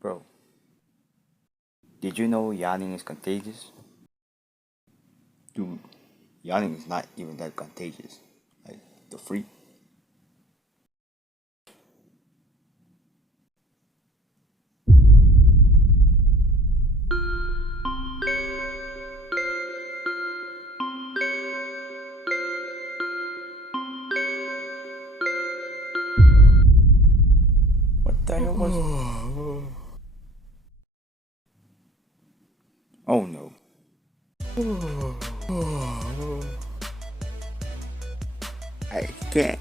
Bro, did you know yawning is contagious? Dude, yawning is not even that contagious. Like, the freak. What the hell was... Oh no. I can't.